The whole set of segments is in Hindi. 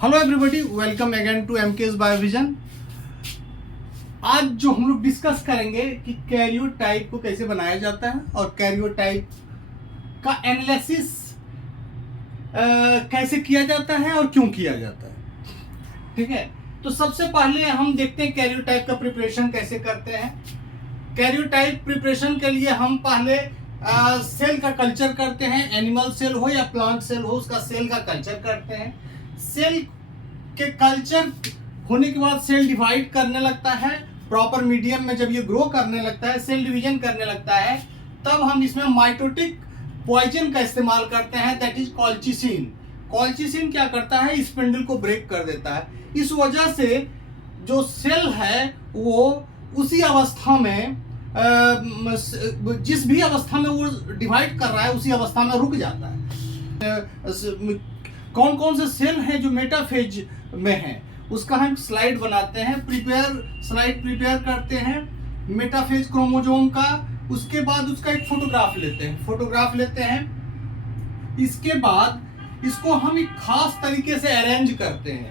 Hello everybody, welcome again to MKS Biovision. आज जो हम लोग डिस्कस करेंगे कि कैरियोटाइप को कैसे बनाया जाता है और कैरियोटाइप का एनालिसिस कैसे किया जाता है और क्यों किया जाता है। ठीक है, तो सबसे पहले हम देखते हैं कैरियोटाइप का प्रिपरेशन कैसे करते हैं। कैरियोटाइप प्रिपरेशन के लिए हम पहले सेल का कल्चर करते हैं। एनिमल सेल हो या प्लांट सेल हो, उसका सेल का कल्चर करते हैं। सेल के कल्चर होने के बाद सेल डिवाइड करने लगता है। प्रॉपर मीडियम में जब ये ग्रो करने लगता है, सेल डिवीजन करने लगता है, तब हम इसमें माइटोटिक पॉइजन का इस्तेमाल करते हैं, दैट इज कॉल्चिसिन। कॉल्चिसिन क्या करता है, स्पिंडल को ब्रेक कर देता है। इस वजह से जो सेल है वो उसी अवस्था में जिस भी अवस्था में वो डिवाइड कर रहा है उसी अवस्था में रुक जाता है। कौन कौन से सेल हैं जो मेटाफेज में हैं, उसका हम स्लाइड बनाते हैं, स्लाइड प्रिपेयर करते हैं मेटाफेज क्रोमोसोम का। उसके बाद उसका एक फोटोग्राफ लेते हैं। इसके बाद इसको हम एक खास तरीके से अरेंज करते हैं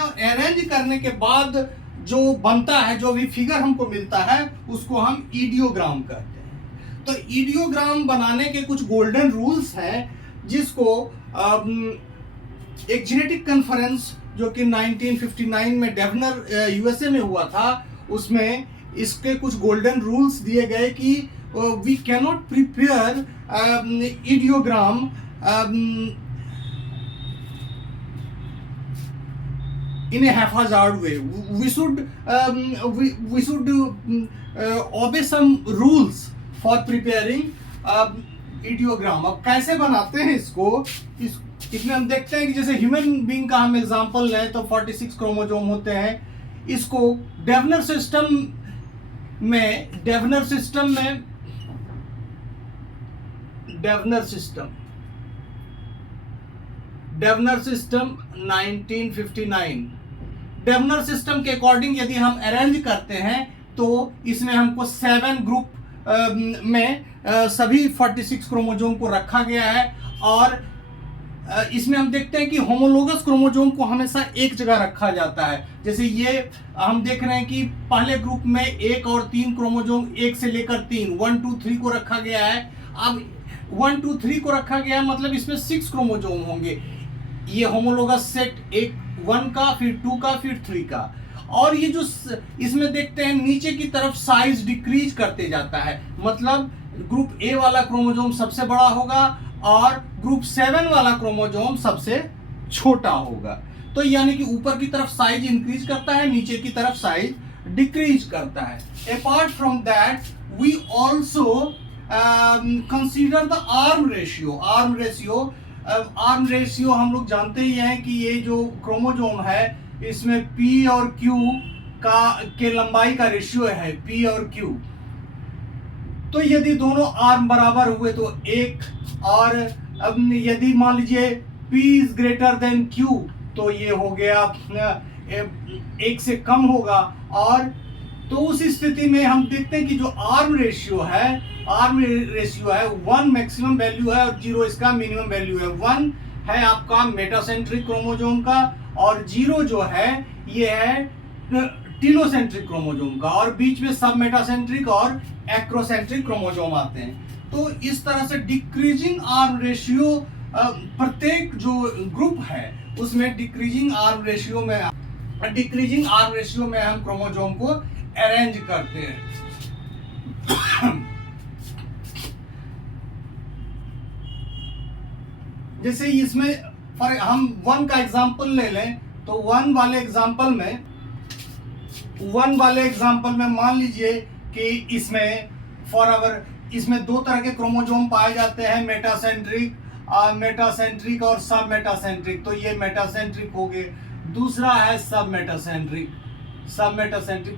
और अरेंज करने के बाद जो बनता है, जो भी फिगर हमको मिलता है, उसको हम ईडियोग्राम कहते हैं। तो ईडियोग्राम बनाने के कुछ गोल्डन रूल्स हैं, जिसको एक जेनेटिक कॉन्फ्रेंस जो कि 1959 में डेवनर यूएसए में हुआ था, उसमें इसके कुछ गोल्डन रूल्स दिए गए कि we can not prepare idiogram in a haphazard way. We should obey some rules for preparing ईडियोग्राम। अब कैसे बनाते हैं इसमें हम देखते हैं कि जैसे ह्यूमन बीइंग का हम एग्जांपल लें तो 46 क्रोमोसोम होते हैं। इसको डेवनर सिस्टम 1959 डेवनर सिस्टम के अकॉर्डिंग यदि हम अरेंज करते हैं तो इसमें हमको 7 ग्रुप में सभी 46 क्रोमोसोम को रखा गया है। और इसमें हम देखते हैं कि होमोलोगस क्रोमोसोम को हमेशा एक जगह रखा जाता है। जैसे ये हम देख रहे हैं कि पहले ग्रुप में 1 और 3 क्रोमोसोम, 1 से लेकर 3, 1 2 3 को रखा गया है। अब 1 2 3 को रखा गया मतलब इसमें 6 क्रोमोसोम होंगे। ये होमोलोगस सेट, एक 1 का, फिर 2 का, फिर 3 का। और ये जो इसमें देखते हैं नीचे की तरफ साइज डिक्रीज करते जाता है, मतलब ग्रुप ए वाला क्रोमोसोम सबसे बड़ा होगा और ग्रुप 7 वाला क्रोमोसोम सबसे छोटा होगा। तो यानी कि ऊपर की तरफ साइज इंक्रीज करता है, नीचे की तरफ साइज डिक्रीज करता है। Apart from that we also consider the arm ratio हम लोग जानते ही हैं कि ये जो क्रोमोसोम है इसमें P और Q के लंबाई का रेशियो है, P और Q। तो यदि दोनों आर्म बराबर हुए तो 1, और अब यदि मान लीजिए P is greater than Q तो ये हो गया 1 से कम होगा। और तो उस स्थिति में हम देखते हैं कि जो आर्म रेशियो है 1 मैक्सिमम वैल्यू है और 0 इसका मिनिमम वैल्यू है। 1 है आपका मेटासेंट्रिक क्रोमोसोम का और 0 जो है ये है टीलोसेंट्रिक क्रोमोसोम का, और बीच में सब मेटासेंट्रिक और एक्रोसेंट्रिक क्रोमोसोम आते हैं। तो इस तरह से डिक्रीजिंग आर्म रेशियो प्रत्येक जो ग्रुप है उसमें डिक्रीजिंग आर्म रेशियो में हम क्रोमोसोम को अरेंज करते हैं। जैसे इसमें हम 1 का एग्जांपल ले लें तो 1 वाले एग्जांपल में मान लीजिए कि इसमें इसमें 2 तरह के क्रोमोसोम पाए जाते हैं, मेटासेंट्रिक और सब मेटासेंट्रिक। तो ये मेटासेंट्रिक हो गए। दूसरा है सब मेटासेंट्रिक।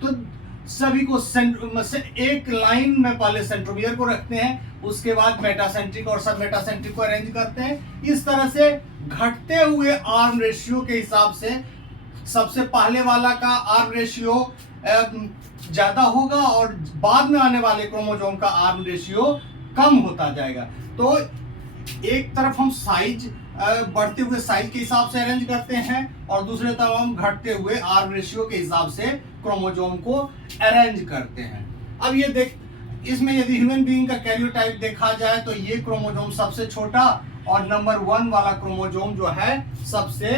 तो सभी को एक लाइन में पहले सेंट्रोमियर को रखते हैं, उसके बाद मेटासेंट्रिक और सब मेटासेंट्रिक को अरेंज करते हैं। इस तरह से घटते हुए आर्म रेशियो के हिसाब से सबसे पहले वाला का आर्म रेशियो ज्यादा होगा और बाद में आने वाले क्रोमोसोम का आर्म रेशियो कम होता जाएगा। तो एक तरफ हम साइज बढ़ते हुए साइज के हिसाब से अरेंज करते हैं और दूसरे तरफ हम घटते हुए आर रेशियो के हिसाब से क्रोमोजोम को अरेंज करते हैं। अब ये देख, इसमें यदि ह्यूमन बीइंग का कैरियोटाइप देखा जाए तो ये क्रोमोजोम सबसे छोटा और नंबर 1 वाला क्रोमोजोम जो है सबसे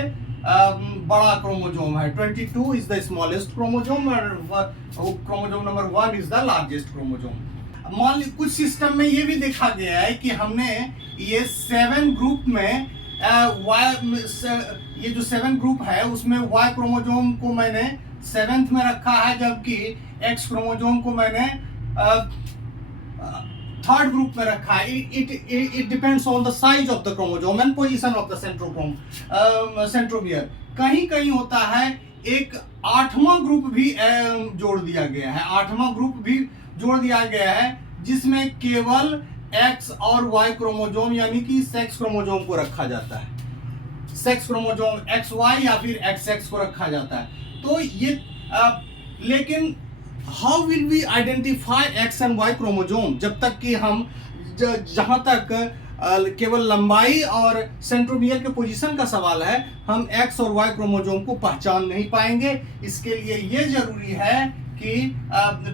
बड़ा क्रोमोजोम है। 22 इज द स्मॉलेस्ट क्रोमोजोम और chromosome number 1 is the largest chromosome. मान ली कुछ सिस्टम में ये भी देखा गया है कि हमने ये 7 ग्रुप में ये जो 7 ग्रुप है उसमें Y क्रोमोजोम को मैंने 7th में रखा है, जबकि X क्रोमोजोम को मैंने 3rd ग्रुप में रखा है। It depends on the size of the chromosome and position of the centromere. कहीं कहीं होता है एक 8वां ग्रुप भी जोड़ दिया गया है, 8वां ग्रुप भी जोड़ दिया गया है जिसमें केवल X और Y क्रोमोजोम यानी कि सेक्स क्रोमोजोम को रखा जाता है। सेक्स क्रोमोजोम XY या फिर XX को रखा जाता है। तो ये लेकिन how will we identify X and Y chromosome, जब तक कि हम जहां तक केवल लंबाई और सेंट्रोमियर के पोजीशन का सवाल है, हम X और Y क्रोमोजोम को पहचान नहीं पाएंगे। इसके लिए ये जरूरी है कि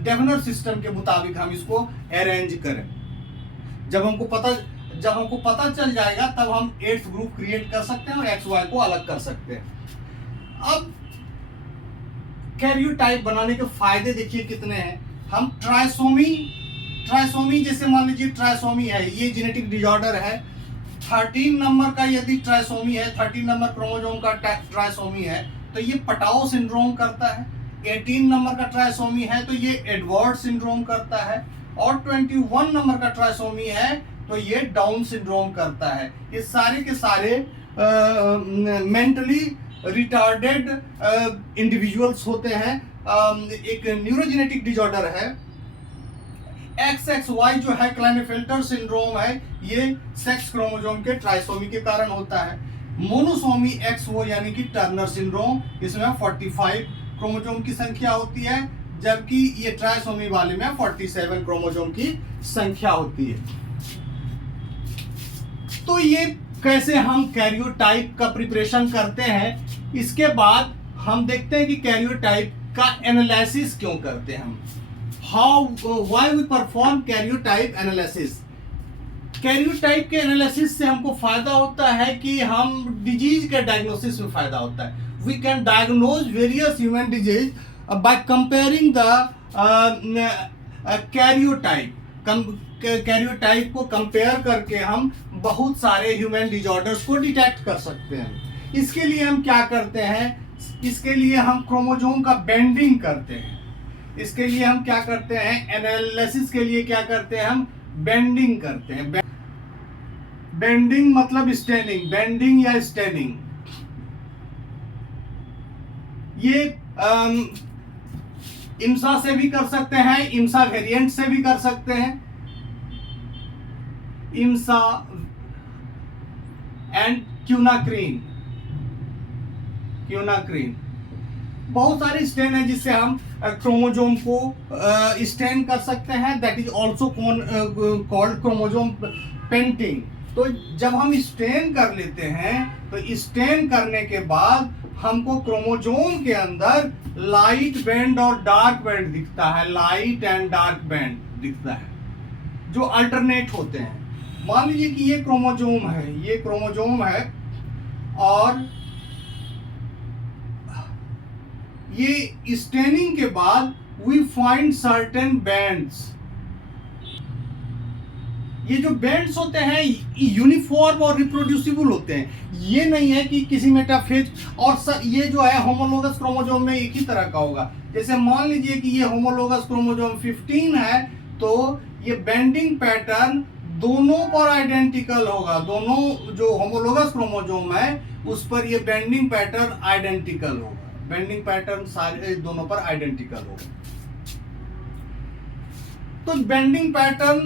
डेवनर सिस्टम के मुताबिक हम इसको अरेंज करें। जब हमको पता चल जाएगा तब हम 8th ग्रुप क्रिएट कर सकते हैं और XY को अलग कर सकते हैं। अब कैरियोटाइप बनाने के फायदे देखिए कितने हैं। हम ट्राइसोमी जैसे मान लीजिए ट्राइसोमी है, ये जेनेटिक डिसऑर्डर है। 13 नंबर का यदि ट्राइसोमी है, 13 नंबर क्रोमोजोम का ट्राइसोमी है तो ये पटाओ सिंड्रोम करता है। 18 नंबर का ट्राइसोमी है तो ये एडवर्ड सिंड्रोम करता है और 21 नंबर का ट्राइसोमी है तो ये डाउन सिंड्रोम करता है। ये सारे के सारे मेंटली रिटार्डेड इंडिविजुअल्स होते हैं। एक न्यूरोजेनेटिक डिसऑर्डर है। XXY जो है क्लाइनेफेल्टर सिंड्रोम है, ये सेक्स क्रोमोजोम के ट्राइसोमी के कारण होता है। मोनोसोमी XO यानी कि टर्नर सिंड्रोम, इसमें 45 क्रोमोजोम की संख्या होती है, जबकि ये ट्राइसोमी वाले में 47 क्रोमोजोम की संख्या होती है। तो ये कैसे हम कैरियोटाइप का प्रिपरेशन करते हैं, इसके बाद हम देखते हैं कि कैरियोटाइप का एनालिसिस क्यों करते हैं हम। Why we perform karyotype analysis. Karyotype के एनालिसिस से हमको फायदा होता है कि हम डिजीज के डायग्नोसिस में फायदा होता है। We can diagnose various human disease by comparing the karyotype. Karyotype को कंपेयर करके हम बहुत सारे ह्यूमन डिसऑर्डर्स को डिटेक्ट कर सकते हैं। इसके लिए हम क्या करते हैं, इसके लिए हम क्रोमोजोम का बेंडिंग करते हैं। इसके लिए हम क्या करते हैं, एनालिसिस के लिए क्या करते हैं, हम बेंडिंग करते हैं। बेंडिंग मतलब स्टेनिंग, बेंडिंग या स्टेनिंग। ये इम्सा से भी कर सकते हैं, इम्सा वेरिएंट से भी कर सकते हैं। इम्सा एंड क्यूनाक्रीन बहुत सारे स्टेन है जिससे हम क्रोमोजोम को स्टेन कर सकते हैं। That is also called chromosome painting. तो जब हम स्टेन कर लेते हैं तो स्टेन करने के बाद हमको क्रोमोजोम के अंदर लाइट बैंड और डार्क बैंड दिखता है। लाइट एंड डार्क बैंड दिखता है जो अल्टरनेट होते हैं। मान लीजिए कि ये क्रोमोजोम है, ये क्रोमोजोम है और ये स्टेनिंग के बाद वी फाइंड सर्टेन बैंड्स। ये जो बैंड्स होते हैं यूनिफॉर्म और रिप्रोड्यूसिबल होते हैं। ये नहीं है कि किसी मेटाफेज और ये जो है होमोलोगस क्रोमोजोम में एक ही तरह का होगा। जैसे मान लीजिए कि ये होमोलोगस क्रोमोजोम 15 है तो ये बेंडिंग पैटर्न दोनों पर आइडेंटिकल होगा। दोनों जो होमोलोगस क्रोमोजोम है उस पर ये बेंडिंग पैटर्न आइडेंटिकल होगा। बेंडिंग पैटर्न सारे दोनों पर आइडेंटिकल होगा। तो बेंडिंग पैटर्न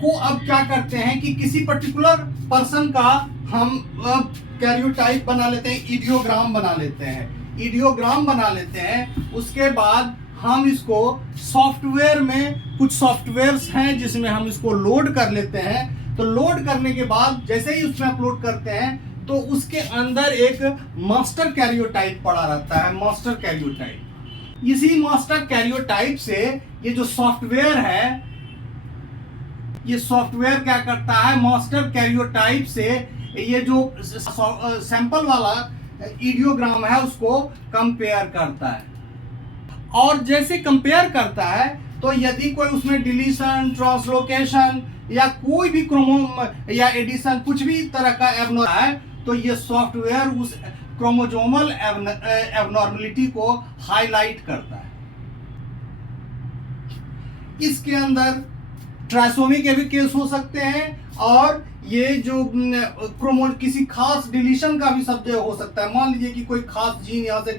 को अब क्या करते हैं कि किसी पर्टिकुलर पर्सन का हम कैरियोटाइप बना लेते हैं, इडियोग्राम बना लेते हैं। उसके बाद हम इसको सॉफ्टवेयर में, कुछ सॉफ्टवेयर्स हैं जिसमें हम इसको लोड कर लेते हैं। तो लोड करने के बाद जैसे ही उसमें अपलोड करते हैं तो उसके अंदर एक मास्टर कैरियोटाइप पड़ा रहता है, मास्टर कैरियोटाइप। इसी मास्टर कैरियोटाइप से ये जो सॉफ्टवेयर है, ये सॉफ्टवेयर क्या करता है, मास्टर कैरियोटाइप से ये जो सैंपल वाला ईडियोग्राम है उसको कंपेयर करता है। और जैसे कंपेयर करता है तो यदि कोई उसमें डिलीशन, ट्रांसलोकेशन या कोई भी क्रोमो या एडिशन कुछ भी तरह का एबनॉर्मल है तो ये सॉफ्टवेयर उस क्रोमोजोमल एबनॉर्मलिटी को हाईलाइट करता है। इसके अंदर ट्राइसोमी के भी केस हो सकते हैं और ये जो किसी खास डिलीशन का भी शब्द हो सकता है। मान लीजिए कि कोई खास जीन यहाँ से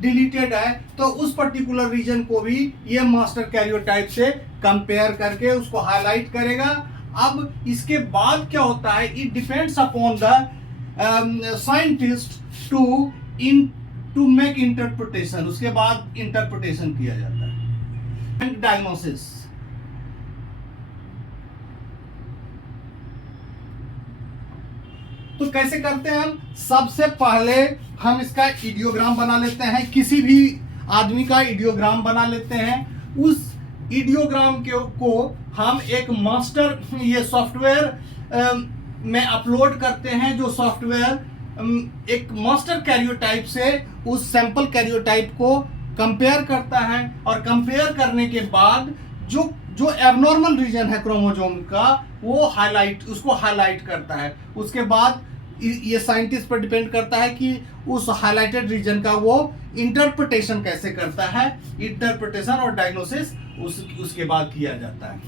डिलीटेड है तो उस पर्टिकुलर रीजन को भी ये मास्टर कैरियोटाइप से कंपेयर करके उसको हाईलाइट करेगा। अब इसके बाद क्या होता है, it depends upon the scientist to make interpretation. उसके बाद इंटरप्रिटेशन किया जाता है। एंड डायग्नोसिस, तो कैसे करते हैं हम? सबसे पहले हम इसका ईडियोग्राम बना लेते हैं, किसी भी आदमी का ईडियोग्राम बना लेते हैं। उस ईडियोग्राम को हम एक मास्टर ये सॉफ्टवेयर में अपलोड करते हैं, जो सॉफ्टवेयर एक मास्टर कैरियोटाइप से उस सैंपल कैरियोटाइप को कंपेयर करता है और कंपेयर करने के बाद जो एबनॉर्मल रीजन है क्रोमोसोम का वो उसको हाईलाइट करता है। उसके बाद ये साइंटिस्ट पर डिपेंड करता है कि उस हाईलाइटेड रीजन का वो इंटरप्रिटेशन कैसे करता है। इंटरप्रिटेशन और डायग्नोसिस उसके बाद किया जाता है।